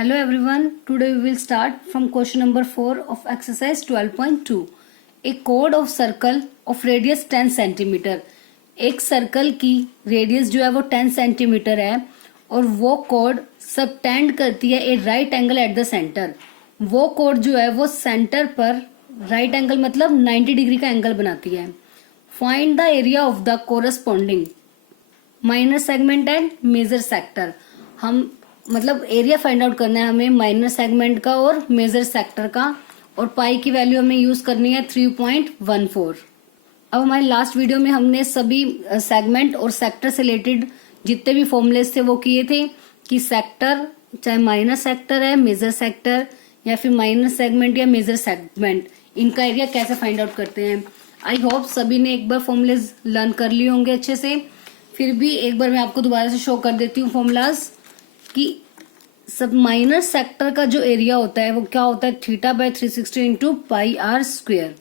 Hello everyone, today we will start from question number 4 of exercise 12.2. A chord of circle of radius 10 centimetre. एक circle की radius जो है वो 10 centimetre है और वो कोड सबटेंड करती है a right angle at the centre. वो कोड जो है वो सेंटर पर राइट एंगल मतलब 90 डिग्री का एंगल बनाती है. Find the area of the corresponding minor segment and major sector. हम मतलब एरिया फाइंड आउट करना है हमें माइनर सेगमेंट का और मेजर सेक्टर का, और पाई की वैल्यू हमें यूज करनी है 3.14. अब हमारी लास्ट वीडियो में हमने सभी सेगमेंट और सेक्टर से रिलेटेड जितने भी फॉर्मूलेस थे वो किए थे कि सेक्टर चाहे माइनर सेक्टर है, मेजर सेक्टर या फिर माइनर सेगमेंट या मेजर सेगमेंट, इनका एरिया कैसे फाइंड आउट करते हैं. आई होप सभी ने एक बार फॉर्मूलेस लर्न कर लिए होंगे अच्छे से. फिर भी एक बार मैं आपको दोबारा से शो कर देती हूँ फॉर्मूलाज कि सब माइनर सेक्टर का जो एरिया होता है वो क्या होता है θ/360 इंटू पाई आर स्क्वेयर.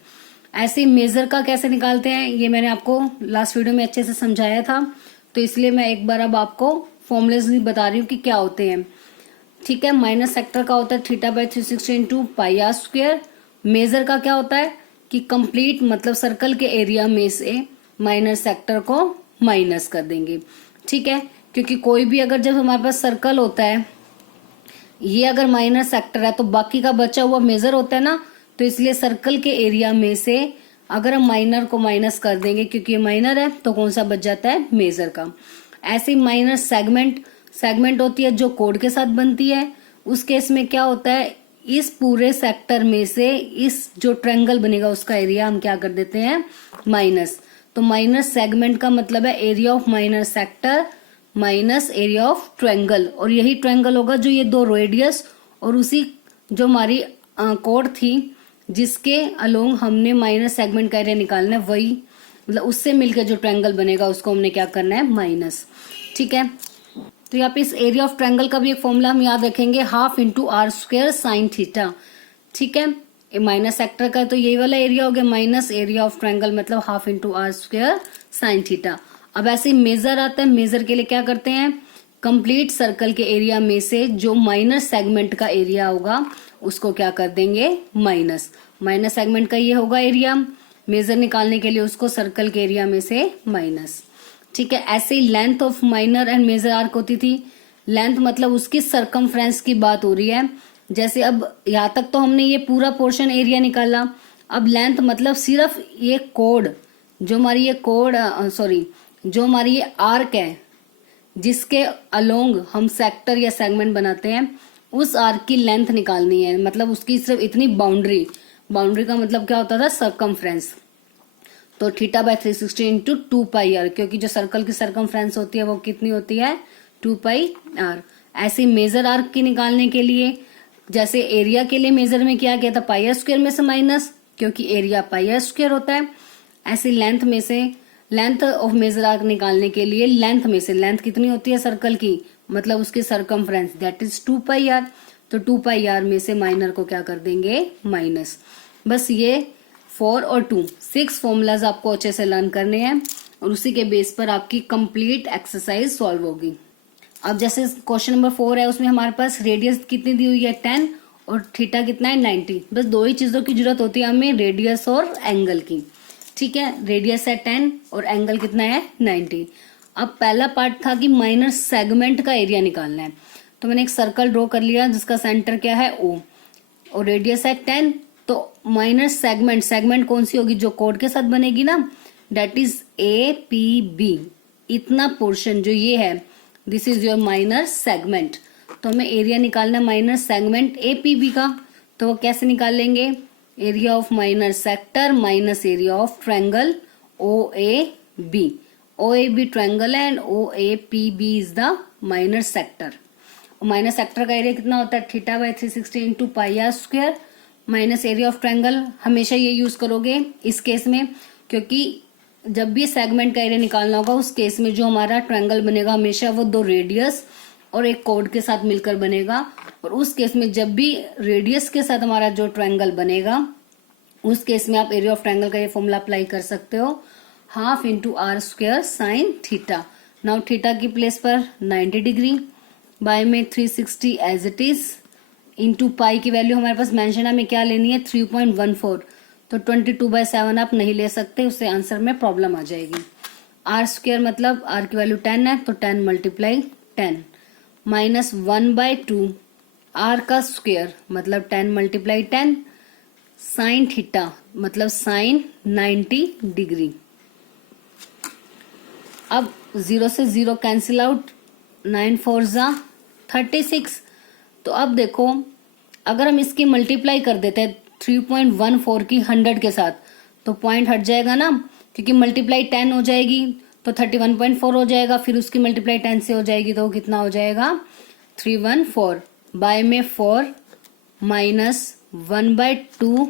ऐसे मेजर का कैसे निकालते हैं ये मैंने आपको लास्ट वीडियो में अच्छे से समझाया था, तो इसलिए मैं एक बार अब आपको फॉर्मूलेज भी बता रही हूँ कि क्या होते हैं. ठीक है, माइनर सेक्टर का होता है θ/360 into pi r square. Major का क्या होता है कि कंप्लीट मतलब सर्कल के एरिया में से माइनर सेक्टर को माइनस कर देंगे. ठीक है, क्योंकि कोई भी अगर जब हमारे पास सर्कल होता है ये अगर माइनर सेक्टर है तो बाकी का बचा हुआ मेजर होता है ना, तो इसलिए सर्कल के एरिया में से अगर हम माइनर को माइनस कर देंगे क्योंकि ये माइनर है तो कौन सा बच जाता है, मेजर का. ऐसे माइनर सेगमेंट होती है जो कोड के साथ बनती है. उस केस में क्या होता है, इस पूरे सेक्टर में से इस जो ट्रायंगल बनेगा उसका एरिया हम क्या कर देते हैं, माइनस. तो माइनर सेगमेंट का मतलब है area of minor sector minus area of triangle, और यही ट्रायंगल होगा जो ये दो रेडियस और उसी जो हमारी कोड थी जिसके अलोंग हमने माइनर सेगमेंट का एरिया निकालना है, वही मतलब उससे मिलकर जो ट्रायंगल बनेगा उसको हमने क्या करना है, माइनस. ठीक है, तो यहाँ पे इस एरिया ऑफ ट्रायंगल का भी एक फॉर्मूला हम याद रखेंगे, half into r square sine theta. ठीक है, माइनस सेक्टर का तो यही वाला एरिया हो गया माइनस एरिया ऑफ ट्रायंगल मतलब half into r square sine theta. अब ऐसे मेजर आता है, मेजर के लिए क्या करते हैं, कंप्लीट सर्कल के एरिया में से जो माइनर सेगमेंट का एरिया होगा उसको क्या कर देंगे, माइनस. माइनर सेगमेंट का ये होगा एरिया, मेजर निकालने के लिए उसको सर्कल के एरिया में से माइनस. ठीक है, ऐसे ही length of minor and major arc होती थी. लेंथ मतलब उसकी सरकमफ्रेंस की बात हो रही है. जैसे अब यहाँ तक तो हमने ये पूरा पोर्शन एरिया निकाला. अब लेंथ मतलब सिर्फ ये कोड जो हमारी ये कोड जो हमारी ये आर्क है जिसके अलोंग हम सेक्टर या सेगमेंट बनाते हैं, उस आर्क की लेंथ निकालनी है. मतलब उसकी सिर्फ इतनी बाउंड्री का मतलब क्या होता था, सरकमफ्रेंस. तो θ/360 इंटू 2 पाई आर, क्योंकि जो सर्कल की सरकमफ्रेंस होती है वो कितनी होती है, 2 पाई आर. ऐसे मेजर आर्क की निकालने के लिए जैसे एरिया के लिए मेजर में क्या किया था, पाई आर स्क्वायर में से माइनस, क्योंकि एरिया पाई आर स्क्वायर होता है. ऐसे लेंथ में से लेंथ ऑफ मेजर आर्क निकालने के लिए लेंथ में से लेंथ कितनी होती है सर्कल की, मतलब उसकी circumference that is 2 pi r. तो 2 पाई आर में से माइनर को क्या कर देंगे, माइनस. बस ये 4 और 2 6 फॉर्मूलाज आपको अच्छे से लर्न करने हैं और उसी के बेस पर आपकी कंप्लीट एक्सरसाइज सॉल्व होगी. अब जैसे क्वेश्चन नंबर 4 है उसमें हमारे पास रेडियस कितनी दी हुई है, 10, और थीटा कितना है, 90. बस दो ही चीजों की जरूरत होती है हमें, रेडियस और एंगल की. ठीक है, रेडियस है 10 और एंगल कितना है, 90. अब पहला पार्ट था कि माइनर सेगमेंट का एरिया निकालना है. तो मैंने एक सर्कल ड्रॉ कर लिया जिसका सेंटर क्या है, O, और रेडियस है 10. तो माइनर सेगमेंट कौन सी होगी, जो कोड के साथ बनेगी ना, डेट इज APB. इतना पोर्शन जो ये है this is your minor segment. तो हमें एरिया निकालना है माइनर सेगमेंट APB का. तो वो कैसे निकाल लेंगे, area of minor sector minus area of triangle OAB. OAB triangle and OAPB is the minor sector. Minor sector का एरिया कितना होता है, θ/360 into pi r square minus area of triangle. हमेशा ये यूज करोगे इस केस में, क्योंकि जब भी सेगमेंट का एरिया निकालना होगा उस केस में जो हमारा ट्रायंगल बनेगा हमेशा वो दो रेडियस और एक कोड के साथ मिलकर बनेगा. और उस केस में जब भी रेडियस के साथ हमारा जो ट्रायंगल बनेगा उस केस में आप एरिया ऑफ ट्रायंगल का ये फॉर्मूला अप्लाई कर सकते हो, half into r square sine theta. Now theta की प्लेस पर 90 डिग्री, बाय में 360 as it is, into pi की वैल्यू हमारे पास मेंशन है, हमें क्या लेनी है 3.14, तो 22/7 आप नहीं ले सकते, उससे आंसर में प्रॉब्लम आ जाएगी। आर स्क्वायर मतलब आर की वैल्यू 10 है, तो 10 मल्टीप्लाई 10 माइनस 1/2 आर का स्क्वायर मतलब 10 मल्टीप्लाई 10 साइन थीटा मतलब साइन 90 डिग्री। अब 0 से 0 कैंसिल आउट, 9 4 जा 36। तो अब देखो अगर हम इसकी मल्टीप्लाई कर देते हैं 3.14 की 100 के साथ तो पॉइंट हट जाएगा ना, क्योंकि मल्टीप्लाई 10 हो जाएगी तो 31.4 हो जाएगा, फिर उसकी मल्टीप्लाई 10 से हो जाएगी तो कितना हो जाएगा 314 बाय में 4 माइनस 1/2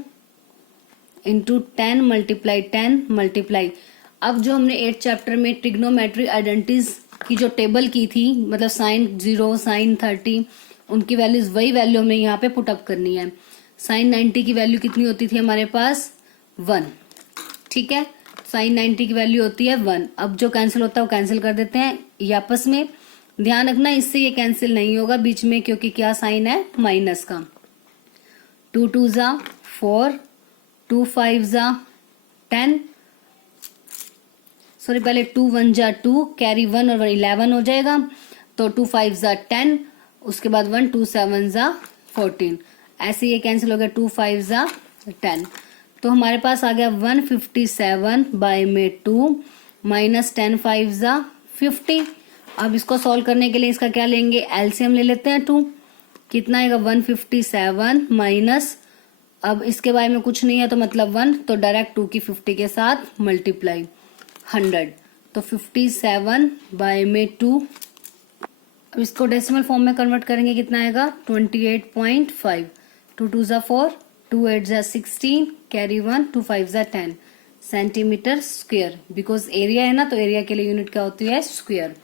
इंटू 10 मल्टीप्लाई 10 मल्टीप्लाई। अब जो हमने 8th चैप्टर में ट्रिग्नोमेट्रिक आइडेंटिटीज की जो टेबल की थी, मतलब साइन 0 साइन 30 उनकी वैल्यूज, वही वैल्यू हमें यहाँ पे पुट अप करनी है। साइन 90 की वैल्यू कितनी होती थी हमारे पास 1, ठीक है, साइन 90 की वैल्यू होती है 1। अब जो कैंसिल होता है वो कैंसिल कर देते हैं ये आपस में, ध्यान रखना इससे ये कैंसिल नहीं होगा बीच में, क्योंकि क्या साइन है माइनस का। 2 2 जा 4, 2 5 जा 10, सॉरी पहले 2 1 जा 2 कैरी 1 और 11 हो जाएगा, तो 2 5 जा 10, उसके बाद 1 2 7 जा 14, ऐसे ये कैंसिल हो गया 2 5 जा 10। तो हमारे पास आ गया 157 बाय में 2 माइनस 10 5 जा 50। अब इसको सॉल्व करने के लिए इसका क्या लेंगे, एलसीएम ले लेते हैं 2, कितना आएगा 157 माइनस, अब इसके बारे में कुछ नहीं है तो मतलब 1, तो डायरेक्ट 2 की 50 के साथ मल्टीप्लाई 100, तो 57 बाय में 2। अब इसको डेसिमल फॉर्म में कन्वर्ट करेंगे कितना आएगा 28.5, 2 2 जा 4, 2 8 जा 16 कैरी 1, 2 5 जा 10 सेंटीमीटर स्क्वायर। बिकॉज एरिया है ना तो एरिया के लिए यूनिट क्या होती है स्क्वायर।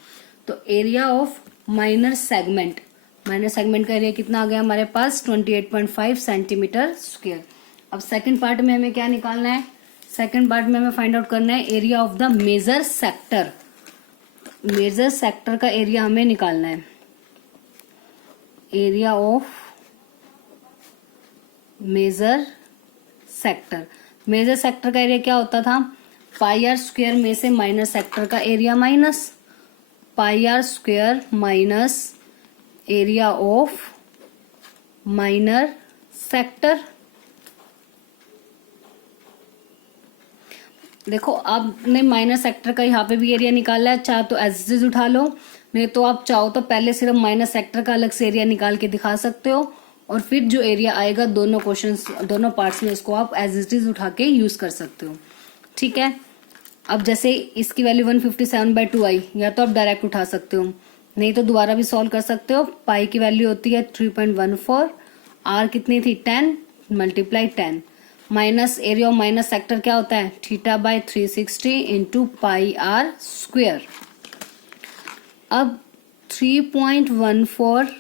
तो area of minor segment, minor segment का एरिया कितना आ गया हमारे पास 28.5 सेंटीमीटर स्क्वायर। अब सेकंड पार्ट में हमें क्या निकालना है, सेकंड पार्ट में हमें फाइंड आउट करना है area of the major sector. Major sector का एरिया हमें निकालना है, area of major sector. Major sector का एरिया क्या होता था, पाई आर स्क्वायर में से माइनर सेक्टर का area minus pi r square minus area of minor sector. देखो आपने माइनर सेक्टर का यहाँ पे भी एरिया निकाला है, चाहे तो एज इट इज उठा लो, नहीं तो आप चाहो तो पहले सिर्फ माइनर सेक्टर का अलग से एरिया निकाल के दिखा सकते हो, और फिर जो एरिया आएगा दोनों क्वेश्चंस दोनों पार्ट्स में उसको आप एज इट इज उठा के यूज कर सकते हो, ठीक है। अब जैसे इसकी वैल्यू 157/2 आई, या तो आप डायरेक्ट उठा सकते हो, नहीं तो दोबारा भी सॉल्व कर सकते हो। पाई की वैल्यू होती है 3.14, आर कितनी थी 10 multiply 10 minus area of minus sector क्या होता है theta by 360 into pi r square. अब 3.14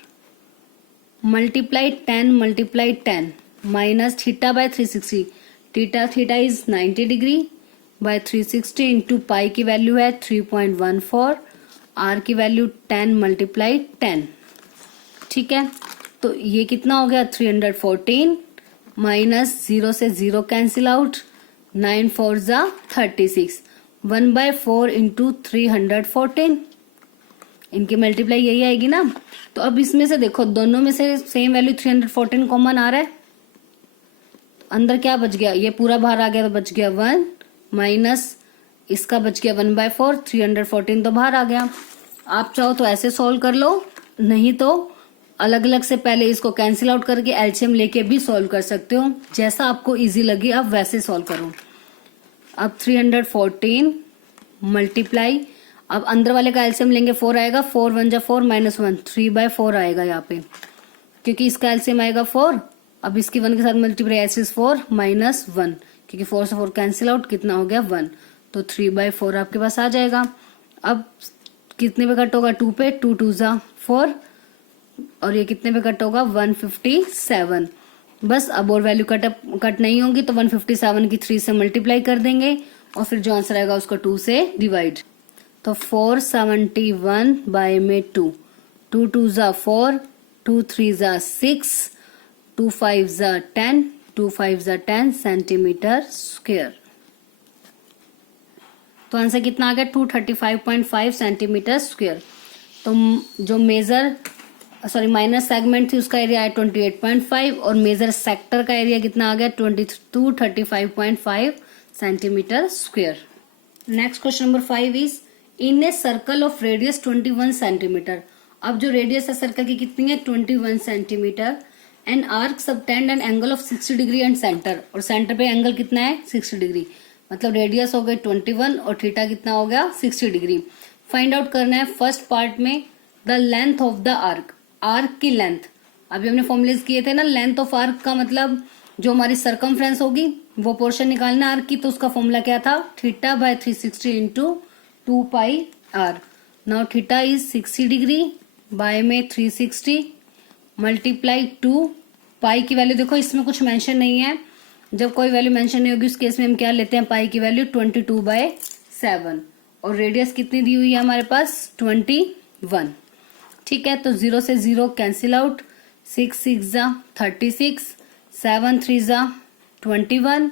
multiply 10 multiply 10 minus theta by 360, theta is 90 degree by 360 into pi की वैल्यू है 3.14, आर की वैल्यू 10 मल्टीप्लाई 10, ठीक है। तो ये कितना हो गया 314 माइनस 0 से 0 कैंसिल आउट, 9 4 जा 36, 1/4 इंटू 314, इनकी मल्टीप्लाई यही आएगी ना। तो अब इसमें से देखो दोनों में से सेम वैल्यू 314 कॉमन आ रहा है, अंदर क्या बच गया, ये पूरा बाहर आ गया तो बच गया 1 माइनस इसका बच गया 1/4, 314 तो बाहर आ गया। आप चाहो तो ऐसे सॉल्व कर लो, नहीं तो अलग अलग से पहले इसको कैंसिल आउट करके एलसीएम लेके भी सॉल्व कर सकते हो, जैसा आपको इजी लगे आप वैसे सॉल्व करो। अब 314 मल्टीप्लाई, अब अंदर वाले का एलसीएम लेंगे 4 आएगा, 4 1 जा 4 माइनस 1 3/4 आएगा यहाँ पे, क्योंकि इसका एलसीएम आएगा 4। अब इसकी 1 के साथ मल्टीप्लाई ऐसे 4 माइनस 1, क्योंकि 4 से 4 कैंसिल आउट, कितना हो गया 1, तो 3/4 आपके पास आ जाएगा। अब कितने पे कट होगा 2 पे, 2 2 जा 4, और ये कितने पे कट होगा 157। बस अब और वैल्यू कट नहीं होंगी तो 157 की 3 से मल्टीप्लाई कर देंगे और फिर जो आंसर आएगा उसको 2 से डिवाइड, तो 471 बाय में 2, 2 2 जा 4, 2 3 जा 6, 2 5 ज़ा 10, 2 5 ज़ा 10 सेंटीमीटर स्क्वायर। तो आंसर कितना आ गया 235.5 सेंटीमीटर स्क्वायर। तो जो मेजर माइनर सेगमेंट थी उसका एरिया है 28.5 और मेजर सेक्टर का एरिया कितना आ गया 235.5 centimetre square. Next question number 5 is in a circle of radius 21 centimetre. अब जो रेडियस है सर्कल की कितनी है 21 centimetre and arc subtend an angle of 60 degree and centre, और सेंटर पे एंगल कितना है 60 डिग्री, मतलब रेडियस हो गई 21 और थीटा कितना हो गया 60 डिग्री। फाइंड आउट करना है फर्स्ट पार्ट में the length of the arc, arc की लेंथ। अभी हमने फॉर्मुलेज किए थे ना, लेंथ ऑफ आर्क का मतलब जो हमारी सरकमफ्रेंस होगी वो पोर्शन निकालना आर्क की, तो उसका फॉर्मूला क्या था theta by 360 into 2 pi r. Now theta is 60 degree by में 360 मल्टीप्लाई 2 पाई की वैल्यू देखो इसमें कुछ मेंशन नहीं है, जब कोई वैल्यू मेंशन नहीं होगी उस केस में हम क्या लेते हैं पाई की वैल्यू 22/7 और रेडियस कितनी दी हुई है हमारे पास 21। ठीक है, तो 0 से 0 कैंसिल आउट, 6 6 जा 36, 7 3 जा 21,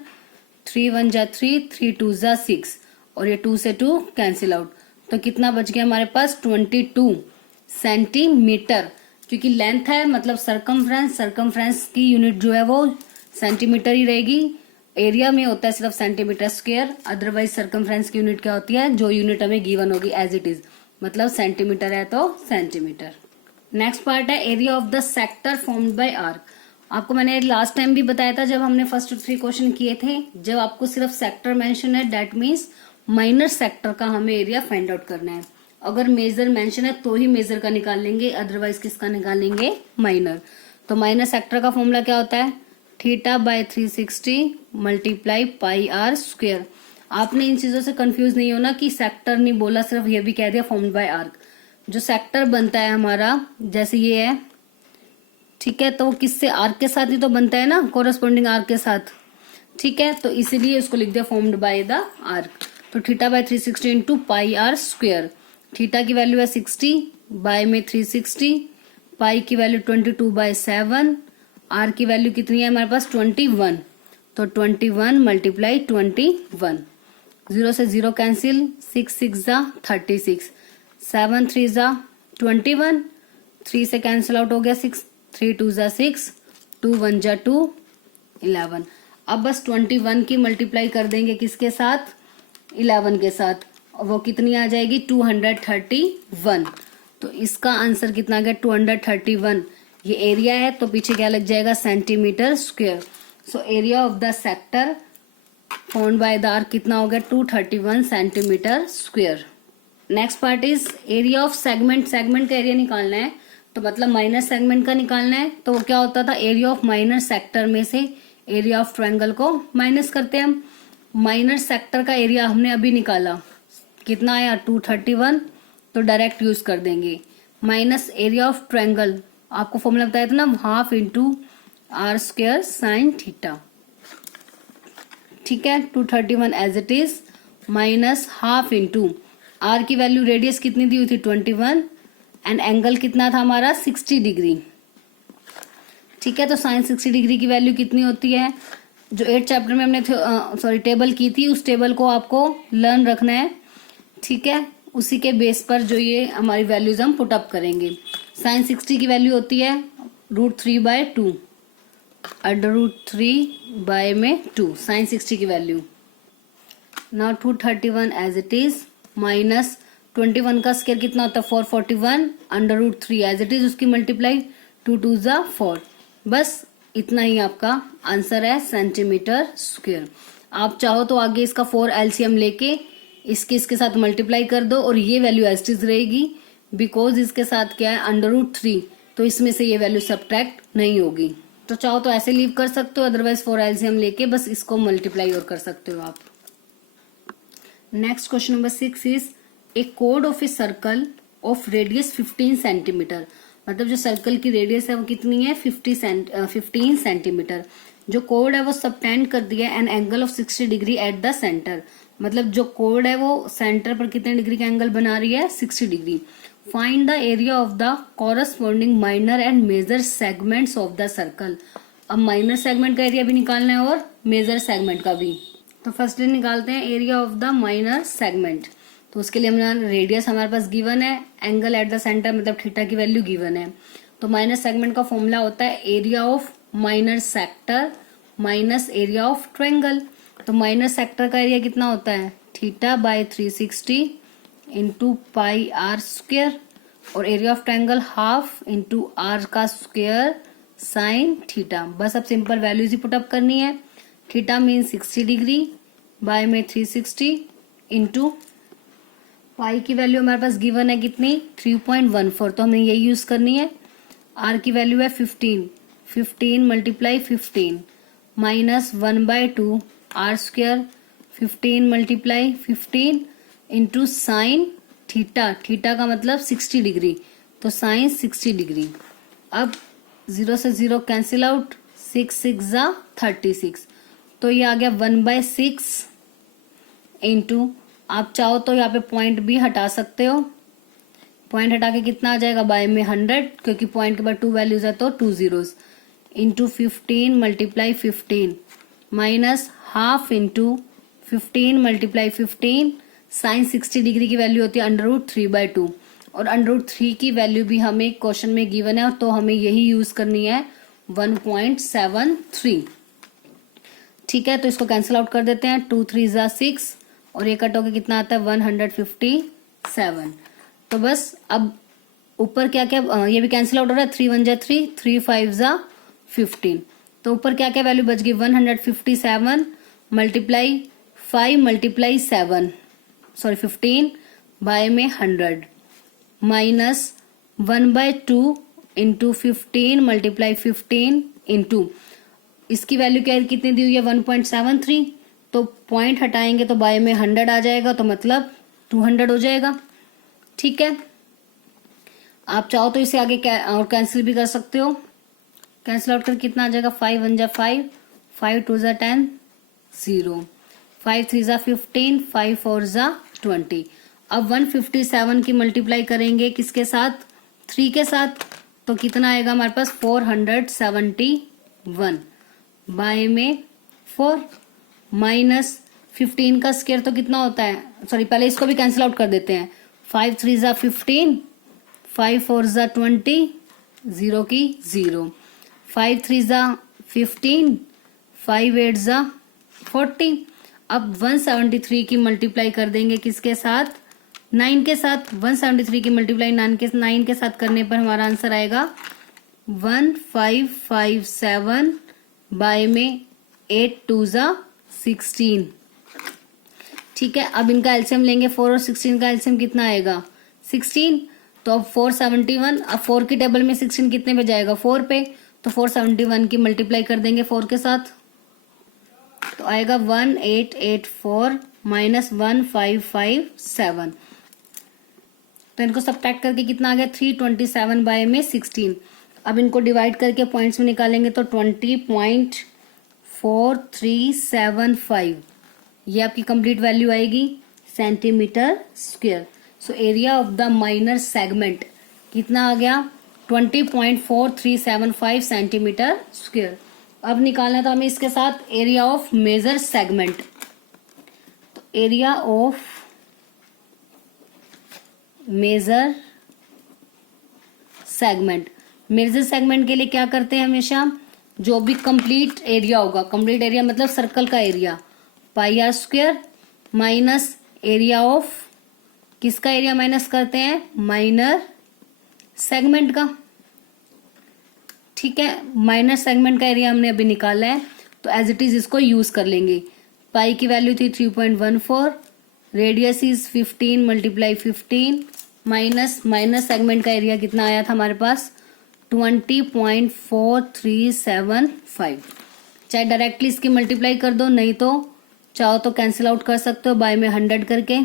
3 1 जा 3, 3 2 जा 6 और ये 2 से 2 कैंसिल आउट। तो कितना बच गया हमारे पास 22 सेंटीमीटर, क्योंकि लेंथ है मतलब सरकमफ्रेंस की यूनिट जो है वो सेंटीमीटर ही रहेगी। एरिया में होता है सिर्फ सेंटीमीटर स्क्वायर, अदरवाइज सरकमफ्रेंस की यूनिट क्या होती है जो यूनिट हमें गिवन होगी एज इट इज, मतलब सेंटीमीटर है तो सेंटीमीटर। नेक्स्ट पार्ट है area of the sector formed by arc. आपको मैंने लास्ट टाइम भी बताया था जब हमने फर्स्ट 3 क्वेश्चन किए थे, जब आपको सिर्फ सेक्टर मेंशन है दैट मीन्स माइनर सेक्टर का हमें एरिया फाइंड आउट करना है। अगर मेजर मेंशन है तो ही मेजर का निकाल लेंगे, अदरवाइज किसका निकालेंगे माइनर। तो माइनर सेक्टर का फॉर्मूला क्या होता है theta by 360 multiply pi r square. आपने इन चीजों से कंफ्यूज नहीं होना कि सेक्टर नहीं बोला, सिर्फ ये भी कह दिया फॉर्म्ड बाय आर्क। जो सेक्टर बनता है हमारा जैसे ये है, ठीक है, तो किससे आर्क के साथ ही तो बनता है ना, कोरस्पॉन्डिंग आर्क के साथ। ठीक है, तो इसीलिए इसको लिख दिया फॉर्म्ड बाय द आर्क। तो theta by 360 into pi r square. Theta की वैल्यू है 60, बाय में 360, पाई की वैल्यू 22/7, आर की वैल्यू कितनी है हमारे पास 21, तो 21 मल्टीप्लाई 21, 0 से 0 कैंसिल, 6 6 जा 36, 7 3 जा 21, 3 से कैंसिल आउट हो गया 6, 3 2 जा 6, 2 1 जा 2, 11। अब बस 21 की मल्टीप्लाई कर देंगे किसके साथ 11 के साथ, और वो कितनी आ जाएगी 231। तो इसका आंसर कितना आ गया 231। ये एरिया है तो पीछे क्या लग जाएगा centimetre square. So area of the sector found by the arc कितना हो गया 231 centimetre square. Next part is area of segment. Segment का एरिया निकालना है तो मतलब माइनर सेगमेंट का निकालना है, तो वो क्या होता था एरिया ऑफ माइनर सेक्टर में से एरिया ऑफ ट्रायंगल को माइनस करते हैं हम। माइनर सेक्टर का एरिया हमने अभी निकाला, कितना आया 231, तो डायरेक्ट यूज कर देंगे। माइनस एरिया ऑफ ट्रायंगल, आपको फॉर्मूला बताया था ना half into r square sine theta. ठीक है, 231 as it is minus half into r की वैल्यू रेडियस कितनी दी हुई थी 21 एंड एंगल कितना था हमारा 60 डिग्री। ठीक है, तो साइन 60 डिग्री की वैल्यू कितनी होती है, जो 8 चैप्टर में हमने टेबल की थी उस टेबल को आपको लर्न रखना है। ठीक है, उसी के बेस पर जो ये हमारी वैल्यूज हम पुट अप करेंगे। साइन 60 की वैल्यू होती है √3/2, √3 में 2 साइन 60 की value. Now 231 as it is minus 21 का स्क्वायर कितना होता है 441, √3 एज इट इज उसकी मल्टीप्लाई 2 2 जा 4। बस इतना ही आपका आंसर है सेंटीमीटर स्क्वायर। आप चाहो तो आगे इसका 4 एलसीएम लेके इसके साथ मल्टीप्लाई कर दो और ये वैल्यू एज इट इज रहेगी, बिकॉज इसके साथ क्या है √3, तो इसमें से ये वैल्यू सब्ट्रैक्ट नहीं होगी। तो चाहो तो ऐसे लीव कर सकते हो, अदरवाइज 4 एलसीएम लेके बस इसको मल्टीप्लाई और कर सकते हो आप। Next question number 6 is a code of a circle of radius 15 centimetre. मतलब जो सर्कल की रेडियस है वो कितनी है 15 सेंटीमीटर। जो कोड है वो सबटेंड कर दिया an angle of 60 degree at the centre. मतलब जो कोड है वो सेंटर पर कितने डिग्री का एंगल बना रही है 60 degree. Find the area of the corresponding minor and major segments of the circle. अब माइनर सेगमेंट का एरिया भी निकालना है और मेजर सेगमेंट का भी। तो फर्स्टली निकालते हैं area of the minor segment. तो उसके लिए हमने रेडियस हमारे पास गिवन है, एंगल एट द सेंटर मतलब थीटा की वैल्यू गिवन है। तो माइनर सेगमेंट का फॉर्मूला होता है area of minor sector minus area of triangle. तो माइनर सेक्टर का एरिया कितना होता है, theta by 360 into pi r square, और area of triangle half into r का स्क्वेयर साइन थीटा। बस अब सिंपल वैल्यूज ही पुटअप करनी है। थीटा मीन 60 डिग्री बाय में 360 इंटू पाई की वैल्यू हमारे पास गिवन है कितनी, 3.14, तो हमें यही यूज करनी है। आर की वैल्यू है 15 multiply 15 minus 1/2 r square 15 multiply 15 into sine theta, theta का मतलब 60 डिग्री, तो साइन 60 डिग्री। अब 0 से 0 कैंसिल आउट, 6 6 जा 36, तो ये आ गया 1/6 इंटू, आप चाहो तो यहाँ पे पॉइंट भी हटा सकते हो, पॉइंट हटा के कितना आ जाएगा बाय में 100, क्योंकि पॉइंट के बाद 2 वैल्यूज है तो 2 zeros into 15 multiply 15 minus half into 15 multiply 15 sine 60 degree की वैल्यू होती है √3/2, और √3 की वैल्यू भी हमें क्वेश्चन में गिवन है, तो हमें यही यूज करनी है 1.73। ठीक है, तो इसको कैंसिल आउट कर देते हैं, 2 3 जा 6 और ये कट होके कितना आता है 157। तो बस अब ऊपर क्या क्या, ये भी कैंसिल आउट हो रहा है, 3 1 जा 3 3 5 जा 15, तो ऊपर क्या क्या वैल्यू बच गई 157 मल्टीप्लाई 5 मल्टीप्लाई 7 सॉरी 15 बाय में 100 माइनस 1/2 इंटू 15 मल्टीप्लाई 15 इंटू इसकी वैल्यू क्या कितनी दी हुई है 1.73, तो पॉइंट हटाएंगे तो बाय में 100 आ जाएगा, तो मतलब 200 हो जाएगा। ठीक है, आप चाहो तो इसे आगे और कैंसिल भी कर सकते हो। कैंसिल आउट कर कितना आ जाएगा 5 1 जा 5 5 2 जा 10 0 5 3 जा 15 5 4 जा 20। अब 157 की मल्टीप्लाई करेंगे किसके साथ, 3 के साथ, तो कितना आएगा हमारे पास 471 बाय में 4 माइनस 15 का स्क्वायर तो कितना होता है, सॉरी पहले इसको भी कैंसिल आउट कर देते हैं, 5 3 जा 15 5 4 जा 20 0 की 0 5 3 जा 15 5 8 जा 40। अब 173 की मल्टीप्लाई कर देंगे किसके साथ, 9 के साथ। 173 की मल्टीप्लाई 9 के साथ करने पर हमारा आंसर आएगा 1557 बाय में 8 2 जा 16। ठीक है, अब इनका एलसीएम लेंगे, 4 और 16 का एलसीएम कितना आएगा 16, तो अब 471, अब 4 की टेबल में 16 कितने पे जाएगा 4 पे, तो 471 की मल्टीप्लाई कर देंगे 4 के साथ, तो आएगा 1884 माइनस 1557, तो इनको सब्ट्रैक्ट करके कितना आ गया 327 बाय में 16। अब इनको डिवाइड करके पॉइंट्स में निकालेंगे तो 20.4375 ये आपकी कंप्लीट वैल्यू आएगी centimetre square. So area of the minor segment कितना आ गया 20.4375 सेंटीमीटर स्क्वायर। अब निकालना था हमें इसके साथ एरिया ऑफ मेजर सेगमेंट। तो area of major segment, major segment के लिए क्या करते हैं हमेशा, जो भी कंप्लीट एरिया होगा, कंप्लीट एरिया मतलब सर्कल का area, pi r square minus area of किसका एरिया माइनस करते हैं, माइनर सेगमेंट का। ठीक है, माइनर सेगमेंट का एरिया हमने अभी निकाला है, तो एज इट इज इसको यूज कर लेंगे। पाई की वैल्यू थी 3.14, radius is 15 multiply 15 minus minor segment का एरिया कितना आया था हमारे पास 20.4375। चाहे डायरेक्टली इसकी मल्टीप्लाई कर दो, नहीं तो चाहो तो कैंसिल आउट कर सकते हो बाय में 100 करके।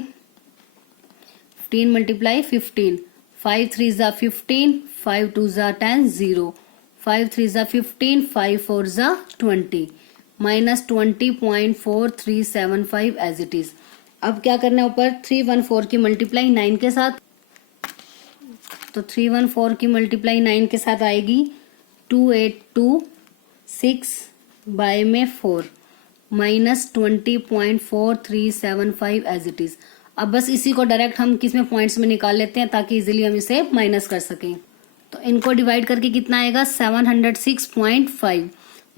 15 मल्टीप्लाई 15, 5 3 जा 15, 5 2 जा 10 0, 5 3 जा 15, 5 4 जा 20 माइनस 20.4375 एज इट इज। अब क्या करना है, ऊपर 314 की मल्टीप्लाई 9 के साथ, तो 314 की मल्टीप्लाई 9 के साथ आएगी 282 6 बाय में 4 माइनस 20.4375 एज इट इज। अब बस इसी को डायरेक्ट हम किस में पॉइंट्स में निकाल लेते हैं ताकि इजीली हम इसे माइनस कर सकें। तो इनको डिवाइड करके कितना आएगा 706.5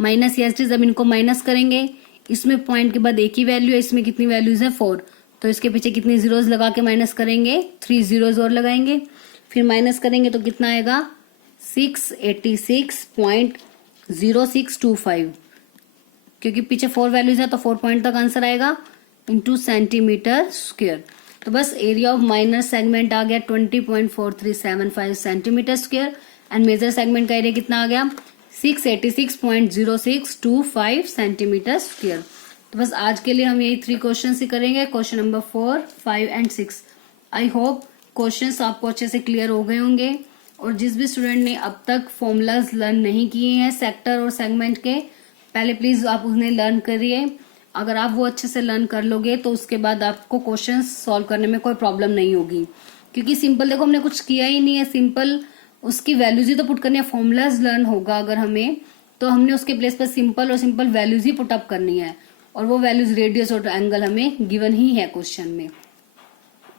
माइनस एज इट इज। अब इनको माइनस करेंगे, इसमें पॉइंट के बाद एक ही वैल्यू है, इसमें कितनी वैल्यूज है 4, तो इसके पीछे कितनी जीरोज लगा के माइनस करेंगे 3 जीरोज और लगाएंगे, फिर माइनस करेंगे तो कितना आएगा 686.0625 क्योंकि पीछे 4 वैल्यूज है तो 4 पॉइंट तक आंसर आएगा इंटू सेंटीमीटर स्क्वायर। तो बस एरिया ऑफ माइनर सेगमेंट आ गया 20.4375 centimetre square and major segment का एरिया कितना आ गया 686.0625 सेंटीमीटर स्क्वायर। तो बस आज के लिए हम यही 3 क्वेश्चन ही करेंगे, question number 4, 5 and 6। I hope questions आपको अच्छे से क्लियर हो गए होंगे। और जिस भी स्टूडेंट ने अब तक फॉर्मूलाज लर्न नहीं किए हैं सेक्टर और सेगमेंट के, पहले प्लीज आप उन्हें लर्न करिए। अगर आप वो अच्छे से लर्न कर लोगे तो उसके बाद आपको क्वेश्चंस सॉल्व करने में कोई प्रॉब्लम नहीं होगी, क्योंकि सिंपल देखो हमने कुछ किया ही नहीं है, सिंपल उसकी वैल्यूज ही तो पुट करनी है। फॉर्मूलाज लर्न होगा अगर हमें तो हमने उसके प्लेस पर सिंपल और सिंपल वैल्यूज ही पुट अप करनी है और वो वैल्यूज रेडियस और एंगल हमें गिवन ही है क्वेश्चन में।